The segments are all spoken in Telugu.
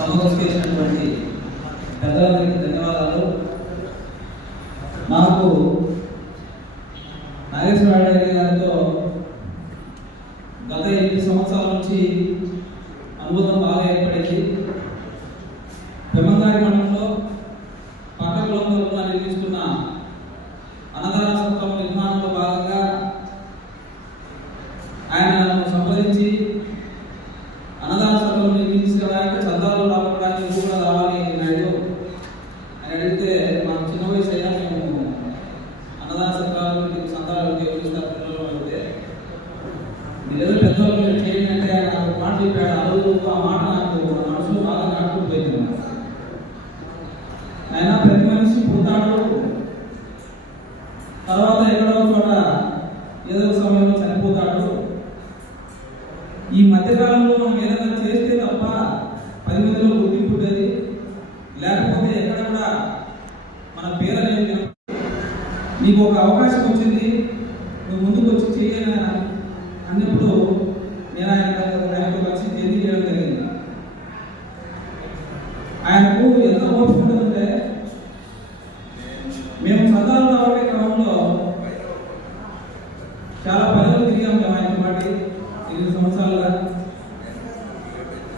సభకు చేసినటువంటి పెద్దలందరికీ ధన్యవాదాలు. నాకు నాగేశ్వరరావు గారితో గత ఎనిమిది సంవత్సరాల నుంచి అనుబంధం బాగా ఏర్పడింది. బ్రహ్మంగారి మండలంలో పక్క కులంలో నిర్మిస్తున్న అన్నదాన సత్రం నిర్మాణంలో భాగంగా ఆయన నన్ను సంప్రదించి అన్నదాన సత్రం నిర్మించడానికి చందాలు రావడానికి నువ్వు కూడా రావాలి అని అడిగాడు అని అడిగితే మాకు చిన్న వయసు అయినా మేము అన్నదాన సత్రాలు సంతాలు దేవుడిస్తారు పిల్లలు అడిగితే మీరు ఏదో పెద్దవాళ్ళు మీరు చేయాలంటే నాకు మాట చెప్పాడు. ఆ రోజు ఆ మాట నాకు మనసులో బాగా నాటుకుపోయింది ఆయన ప్రతి మనిషి పుట్టాడు తర్వాత ఎక్కడో చోట ఏదో సమయంలో చనిపోతాడు. ఈ మధ్యకాలంలో మనం ఏదైనా చేస్తే తప్ప పది మందిలో గుర్తింపు ఉండేది లేకపోతే ఎక్కడ కూడా మన పేరు అనేది నీకు ఒక అవకాశం వచ్చింది. నువ్వు ముందుకు వచ్చి చేయాలని అన్నప్పుడు నేను ఆయన ఆయనతో కలిసి తెలియజేయడం జరిగింది. ఆయనకు ఎంత ఓపిక ఉంటుందంటే మేము చందాలు రావడే క్రమంలో చాలా పనులు తిరిగాం మేము ఆయన పాటి ఎనిమిది సంవత్సరాలుగా.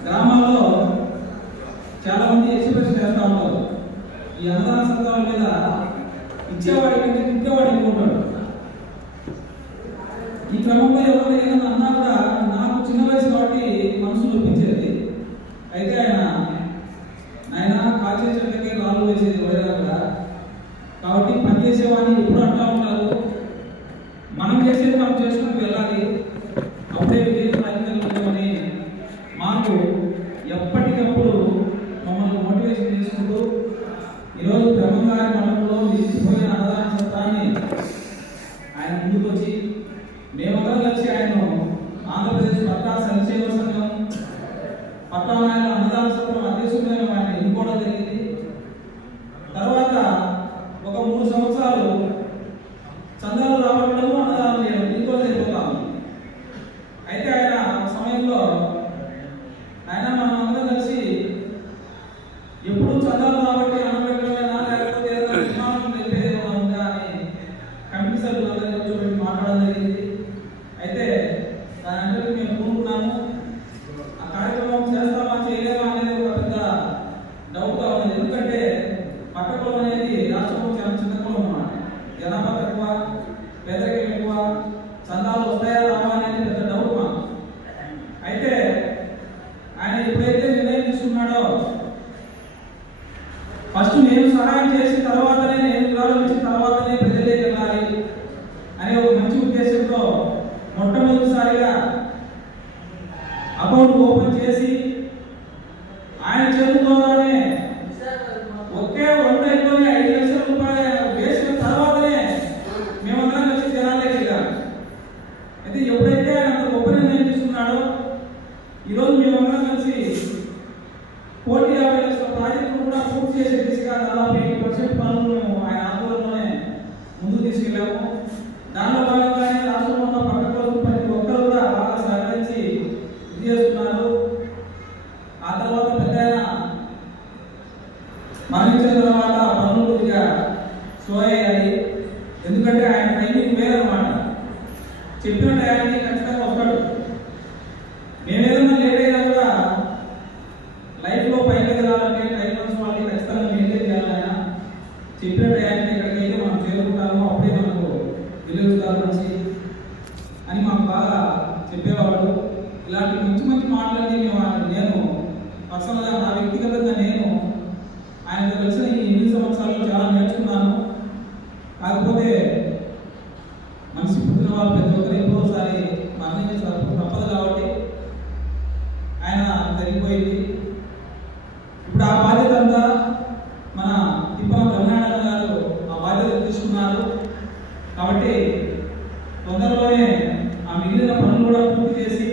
గ్రామాల్లో చాలా మంది ఎక్స్ప్రెస్ చేస్తూ ఉంటారు ఈ అన్నదాన సంఘాల మీద ఇచ్చేవాడికి కంటే తిట్టేవాడు ఎక్కువ ఉంటాడు ఈ క్రమంలో ఎవరు ఏదైనా అన్నా కూడా నాకు చిన్న వయసు కాబట్టి మనసు ఒప్పించేది అయితే ఆయన ఆయన కాచే చెట్లకే రాళ్ళు వేసేది వైరాగా కాబట్టి పని చేసేవాడిని ఎప్పుడు అంటా ఉంటారు మనం చేసేది మనం చేసుకుని వెళ్ళాలి అప్పుడే విజయం రాజకీయాలని మాకు ఎప్పటికప్పుడు మమ్మల్ని మోటివేషన్ చేసుకుంటూ ఈరోజు బ్రహ్మంగారి మండలంలో నిలిచిపోయిన అన్నదాన సత్రాన్ని ఆయన ముందుకు వచ్చి మేమందరం కలిసి ఆయన ఆంధ్రప్రదేశ్ పట్టా సంక్షేమ సంఘం పట్టణాల అన్నదాన సత్రం అధ్యక్షుడిగా ఆయన ఎన్నుకోవడం జరిగింది. తర్వాత ఒక మూడు సంవత్సరాలు చందాలు రావడము అన్నదానం చేయడం దీంతో సరిపోతాము అయితే ఆయన ఆ సమయంలో ఆయన మనం అందరం కలిసి ఎప్పుడు చందాలు రాబట్టి అన్నం పెట్టడమేనా లేకపోతే ఏదైనా విమానం నిలిపేది ఉందా అని కమిటీ సభ్యులందరినీ కూర్చోబెట్టి మాట్లాడడం జరిగింది. చేసే దిశగా దాదాపు ఎయిటీ పర్సెంట్ పనులు మేము ఆయన ఆందోళనలోనే ముందుకు తీసుకెళ్ళాము. దానిలో భాగంగానే రాష్ట్రంలో ఉన్న పక్కన ప్రతి ఒక్కరు కూడా బాగా సహకరించి ఇది చేస్తున్నారు. ఆ తర్వాత పెద్ద మరణించిన తర్వాత పనులు కొద్దిగా స్లో అయ్యాయి. ఎందుకంటే ఆయన టైమింగ్ వేరన్నమాట. చెప్పిన టైంకి ఖచ్చితంగా వస్తాడు. మేమేదన్నా లేట్ అయినా కూడా లైఫ్లో పైకి ఎదగాలంటే టైం వాళ్ళకి వాళ్ళని ఖచ్చితంగా చెప్పిన టయానికి ఎక్కడికైతే మనం చేరుకుంటామో అప్పుడే మనకు విలువస్తారు మంచి అని మాకు బాగా చెప్పేవాడు ఇలాంటి మంచి మంచి మాటలన్నీ నేను పర్సనల్గా నా వ్యక్తిగతంగా నేను ఆయనతో కలిసిన ఈ ఎనిమిది సంవత్సరాలు చాలా నేర్చుకున్నాను. కాకపోతే మనిషి పుట్టిన వాళ్ళు ప్రతి ఒక్కరు ఎప్పుడోసారి మరణించారు తప్పదు కాబట్టి ఆయన జరిగిపోయింది తొందరలోనే ఆ మిగిలిన పనులు కూడా పూర్తి చేసి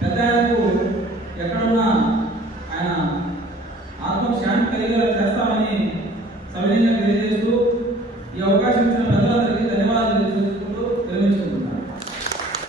పెద్ద ఆయనకు ఎక్కడున్నా ఆయన ఆత్మ శాంతి కలిగేలా చేస్తామని సవినీయంగా తెలియజేస్తూ ఈ అవకాశం ఇచ్చిన పెద్దలందరికీ